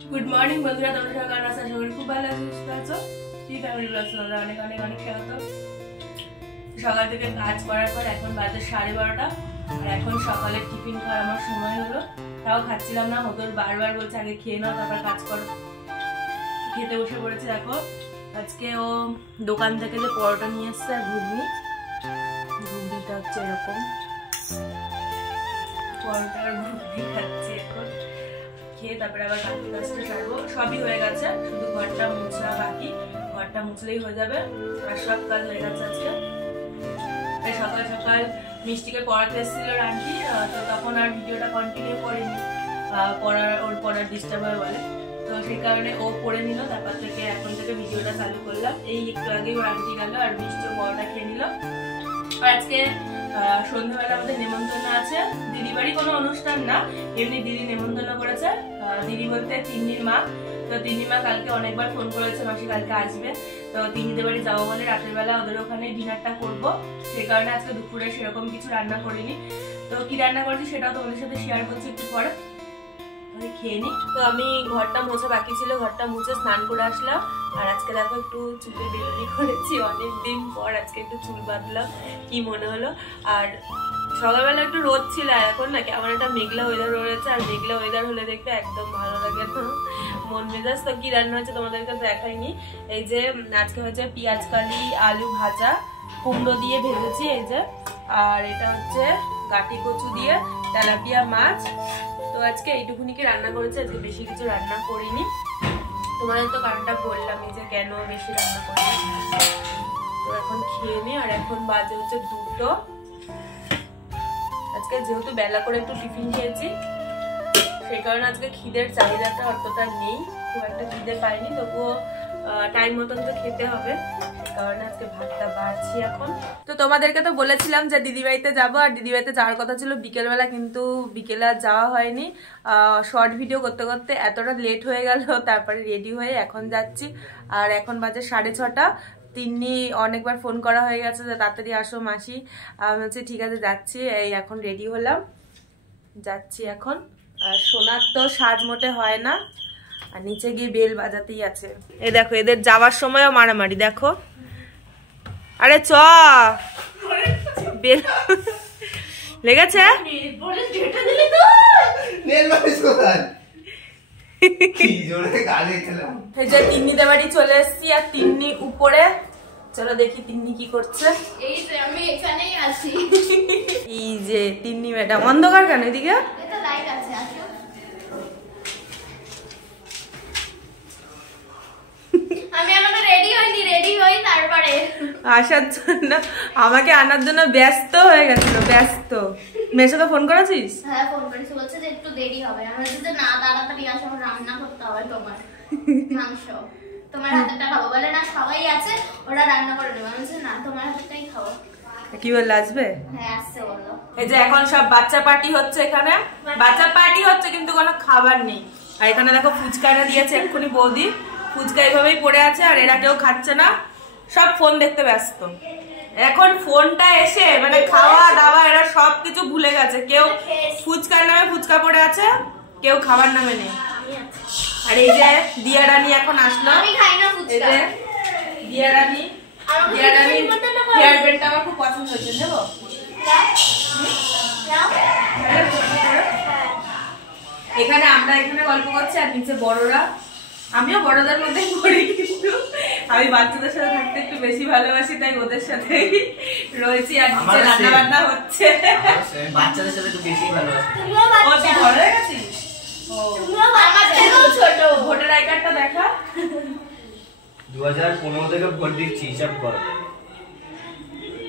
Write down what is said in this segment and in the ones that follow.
Good morning বন্ধুরা, তোমরা সকাল আশা করি খুব ভালো আছো। কি ফ্যামিলি ব্লগস তোমরা অনেক অনেক অনেক স্বাগত। সকাল থেকে কাজ করার পর এখন বাজে 12:30 আর এখন সকালে টিফিন খাওয়ার আমার সময় হলো। তাও খাচ্ছিলাম না, হতো বারবার বলছে আগে খেয়ে নাও তারপর কাজ করো। খেতে বসে পড়েছে। দেখো আজকে ও দোকান থেকে যে পরোটা নিয়ে এসছে আর ঘুগনিটা হচ্ছে এরকম পরোটা আর ঘুগনি খাচ্ছি এখন। খেয়ে তারপরে আবার কাজটা সারবো। সবই হয়ে গেছে, শুধু ঘরটা মুছা বাকি। ঘরটা মুছলেই হয়ে যাবে আর সব কাজ হয়ে গেছে আজকে। সকাল সকাল মিষ্টিকে পড়াতে এসেছিল আন্টি, তো তখন আর ভিডিওটা কন্টিনিউ করিনি, ওর পড়ার ডিস্টার্ব হয় বলে, তো সেই কারণে ও পড়ে নিল। তারপর থেকে এখন থেকে ভিডিওটা চালু করলাম। এই একটু আগে ওর আন্টি গেল আর মিষ্টিও পড়াটা খেয়ে নিল। আর আজকে সন্ধ্যাবেলা আমাদের নেমন্তন্ন আছে। দিদি বাড়ি কোনো অনুষ্ঠান না, এমনি দিদি নেমন্তন্ন করেছে। দিদি বলতে তিন্নির মা। তো তিন্নির মা কালকে অনেকবার ফোন করেছে মাসি কালকে আসবে, তো তিন্নিদের বাড়ি যাবো বলে রাতের বেলা ওদের ওখানে ডিনারটা করবো। সেই কারণে আজকে দুপুরে সেরকম কিছু রান্না করিনি। তো কি রান্না করেছি সেটাও তোমাদের সাথে শেয়ার করছি একটু পরে। খেয়ে নি। তো আমি ঘরটা মোছা বাকি ছিল, ঘরটা মুছে স্নান করে আসলাম। আর আজকে দেখো একটু চুলে বেলুনি করেছি, অনেকদিন পর আজকে একটু চুল বাঁধলাম, কি মনে হলো। আর সকালবেলা একটু রোদ ছিল, এখন না কেমন একটা মেঘলা ওয়েদার রয়েছে। আর মেঘলা ওয়েদার হলে দেখতে একদম ভালো লাগে না, মন মেজাজ। তো কি রান্না হয়েছে তোমাদেরকে দেখাইনি। এই যে আজকে হচ্ছে পেঁয়াজ কালি আলু ভাজা, কুমড়ো দিয়ে ভেজেছি এই যে। আর এটা হচ্ছে গাটি কচু দিয়ে তেলাপিয়া মাছ। তো আজকে এইটুকুনি কি রান্না করেছে, আজকে বেশি কিছু রান্না করিনি। তোমাদের তো কারণটা বললামই যে কেন বেশি রান্না করিনি। তো এখন খেয়ে নি। আর এখন বাজে হচ্ছে 2টো। আজকে যেহেতু বেলা করে একটু টিফিন খেয়েছি, সেই কারণে আজকে খিদের চাহিদাটা অতটা নেই, খুব একটা খিদে পাইনি। তবুও টাইম মতন তো খেতে হবে, সেই কারণে আজকে ভাতটা বাড়ছি এখন। তো তোমাদেরকে তো বলেছিলাম যে দিদিবাড়িতে যাবো, আর দিদিবাড়িতে যাওয়ার কথা ছিল বিকেলবেলা, কিন্তু বিকেলে আর যাওয়া হয়নি। শর্ট ভিডিও করতে করতে এতটা লেট হয়ে গেল, তারপরে রেডি হয়ে এখন যাচ্ছি। আর এখন বাজে 6:30। তিন্নি অনেকবার ফোন করা হয়ে গেছে যে তাড়াতাড়ি আসো মাসি। আমি হচ্ছে ঠিক আছে যাচ্ছি। এই এখন রেডি হলাম, যাচ্ছি এখন। আর সোনার তো সাজ মোটে হয় না, আর নিচে গিয়ে বেল বাজাতেই আছে। এই দেখো এদের যাওয়ার সময়ও মারামারি দেখো। আরে চ বেল লেগেছে। তিন্নিদের বাড়ি চলে এসছি, আর তিন্নি উপরে। চলো দেখি তিন্নি কি করছে। এই যে আমি এখানেই আছি। এই যে তিন্নি ম্যাডাম। অন্ধকার কেন এদিকে? এটা লাইট আছে, আসো। আমি এখনো রেডি হইনি, রেডি হই তারপরে আসার জন্য, আমাকে আনার জন্য ব্যস্ত হয়ে গেছিল, ব্যস্ত। মেসোকে ফোন করেছিস? হ্যাঁ ফোন করেছি, বলছে যে একটু দেরি হবে। আমি বলছি যে না, তাড়াতাড়ি আসো, আমার রান্না করতে হবে তোমার মাংস, তোমার হাতেরটা খাবো। বলে না সবাই আছে, ওরা রান্না করে নেবে। আমি বলছি না, তোমার হাতেরটাই খাবো। কি বললে আসবে? হ্যাঁ আসছে বললো। এই যে এখন সব বাচ্চা পার্টি হচ্ছে এখানে, বাচ্চা পার্টি হচ্ছে কিন্তু কোনো খাবার নেই। আর এখানে দেখো ফুচকাটা দিয়েছে এক্ষুনি বৌদি, ফুচকা এইভাবেই পড়ে আছে। আর এরা কেউ খাচ্ছে না, সব ফোন দেখতে ব্যস্ত। এখন ফোনটা এসে মানে খাওয়া দাওয়া এরা সবকিছু ভুলে গেছে। কেউ ফুচকার নামে ফুচকা পড়ে আছে, কেউ খাবার নামে নেই। আর এই যে দিয়া রানী এখন আসলো। আমি খাই না ফুচকা। এই যে দিয়া রানী, দিয়া রানীর হেয়ার ব্যান্ডটা আমার খুব পছন্দ হয়েছে, নেবো? এখানে আমরা এখানে গল্প করছি আর নিচে বড়রা। আমিও বড়দের মধ্যে পড়ি, কিন্তু আমি বাচ্চাদের সাথে থাকতে একটু বেশি ভালোবাসি, তাই ওদের সাথেই রয়েছি। আর নিচে রান্না বান্না হচ্ছে, বাচ্চাদের সাথে একটু বেশি ভালোবাসি। ও তুই বড় হয়ে গেছিস? আমার থেকেও ছোট। ভোটার আই কার্ডটা দেখা। 2015 থেকে ভোট দিচ্ছি, হিসাব কর।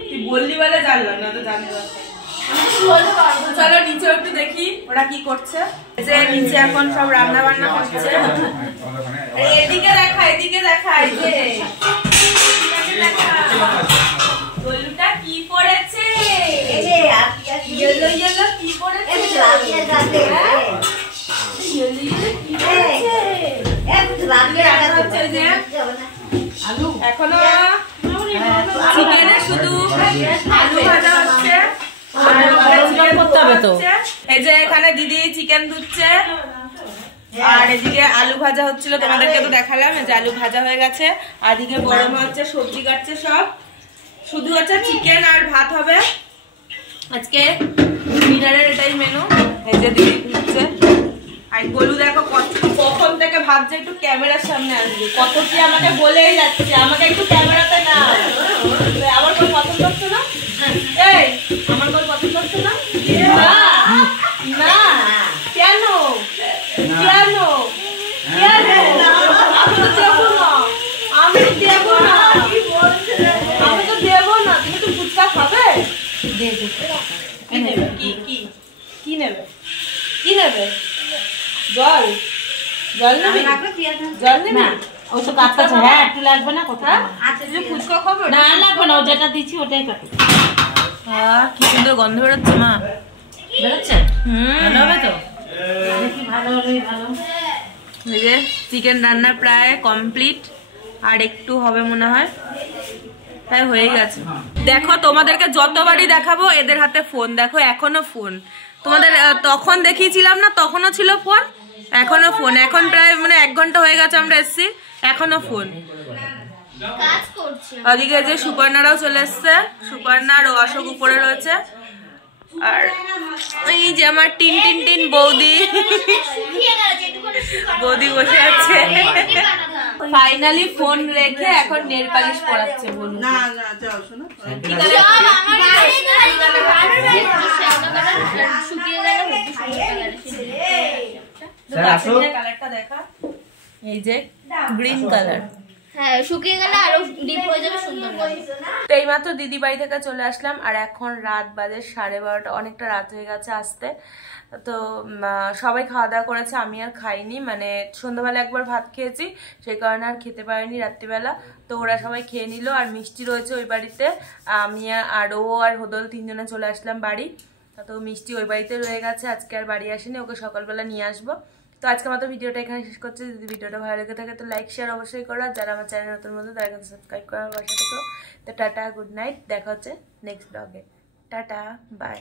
তুই বললি বলে জানলাম, না তো জানতে পারতাম। চলো নিচে একটু দেখি ওরা কি করছে। যে নিচে এখন সব রান্না বান্না করছে। এদিকে দেখা, এদিকে দেখা। এই যে গলুটা কি পড়েছে, ইয়েলো ইয়েলো কি পড়েছে, ইয়েলো ইয়েলো কি পড়েছে। এখনো চিকেনে শুধু আলু ভাজা হচ্ছে। এই যে এখানে দিদি চিকেন ধুচ্ছে, আর এদিকে আলু ভাজা হচ্ছিল, তোমাদেরকে তো দেখালাম যে আলু ভাজা হয়ে গেছে। আর এদিকে বড় মা হচ্ছে সবজি কাটছে সব, শুধু হচ্ছে চিকেন আর ভাত হবে আজকে ডিনারের, এটাই মেনু। এই যে দিদি হচ্ছে, আর গোলু দেখো কখন থেকে ভাবছে একটু ক্যামেরার সামনে আসবে, কত কি আমাকে বলেই যাচ্ছে আমাকে একটু ক্যামেরাতে না। আমার কোনো পছন্দ হচ্ছে না, এই আমার কোনো পছন্দ হচ্ছে না, না কেন কেন কেন আমি তো দেবো না, আমি তো দেবো না, আমি তো দেবো না। তুমি তো ফুচকা খাবে, কি নেবে, কি কি কি নেবে, কি নেবে? জল জল নেবে, জল নেবে। ওই তো কাটতেছে, হ্যাঁ একটু লাগবে না কোথা? আচ্ছা তুমি ফুচকা খাবে? না লাগবে না, ও যেটা দিচ্ছি ওটাই কাটো। কি সুন্দর গন্ধ বেরোচ্ছে মা, বেরোচ্ছে? ভালো হবে তো, দেখি ভালো হলেই ভালো। এই যে চিকেন রান্না প্রায় কমপ্লিট, আর একটু হবে মনে হয়, তাই হয়ে গেছে। দেখো তোমাদেরকে যতবারই দেখাবো এদের হাতে ফোন, দেখো এখনো ফোন। তোমাদের তখন দেখিয়েছিলাম না, তখনও ছিল ফোন, এখনো ফোন। এখন প্রায় মানে 1 ঘন্টা হয়ে গেছে আমরা এসছি, এখনো ফোন। কাজ করছে। ওদিকে যে সুপর্ণারাও চলে এসছে, সুপর্ণা আর অশোক উপরে রয়েছে। আর এই যে আমার টিন টিন টিন বৌদি, বৌদি বসে আছে। ফাইনালি ফোন রেখে এখন নেল পালিশ পরাচ্ছে বলুন। না না যাও শোনো। কালারটা দেখা, এই যে গ্রিন কালার, হ্যাঁ শুকিয়ে গেলে আরো ডিপ হয়ে যাবে, সুন্দর লাগবে। তো এইমাত্র দিদি বাড়ি থেকে চলে আসলাম, আর এখন রাত বাজে 12:30, অনেকটা রাত হয়ে গেছে আসতে। তো সবাই খাওয়া দাওয়া করেছে, আমি আর খাইনি, মানে সন্ধ্যাবেলা একবার ভাত খেয়েছি, সেই কারণে আর খেতে পারিনি রাত্রিবেলা। তো ওরা সবাই খেয়ে নিল, আর মিষ্টি রয়েছে ওই বাড়িতে, আমি আর ও আর হোদল 3 জনে চলে আসলাম বাড়ি। তো মিষ্টি ওই বাড়িতে রয়ে গেছে, আজকে আর বাড়ি আসেনি, ওকে সকালবেলা নিয়ে আসবো। তো আজকে মতো ভিডিওটা এখানে শেষ করছি। যদি ভিডিওটা ভালো লেগে থাকে তো লাইক শেয়ার অবশ্যই করো, আর যারা আমার চ্যানেল নতুন মতো তারা কিন্তু সাবস্ক্রাইব করার পাশে থেকো। তো টাটা, গুড নাইট, দেখা হচ্ছে নেক্সট ব্লগে। Tata, by.